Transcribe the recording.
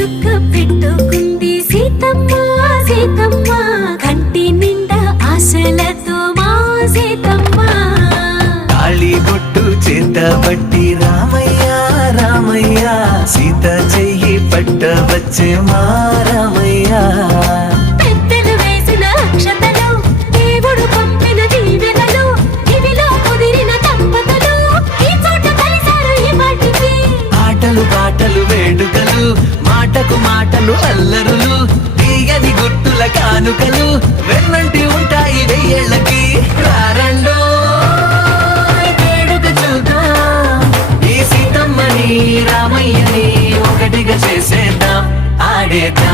చుక్క పెట్టుకుంది సీతమ్మ సీతమ్మ కంటి నిండా ఆశలతో మా సీతమ్మ తాళి బొట్టు చేత బట్టి రామయ్య రామయ్య సీత చెయ్యి పట్ట వచ్చే మా రామయ్య పెద్దలు వేసిన అక్షతలు దేవుడు పంపిన దీవెనలు ఇవిలో కుదిరిన దంపతులు ఈ చోట కలిసారు ఈ వాటికి ఆటలు పాటలు వేడుకలు మాటకు మాటలు అల్లరులు తీయని గుర్తుల కానుకలు వెన్నంటి ఉంటాయి వెయ్యేళ్ళకి రారండో వేడుక చూద్దాం ఈ సీతమ్మని రామయ్యని ఒకటిగా చేసేద్దాం ఆడేద్దాం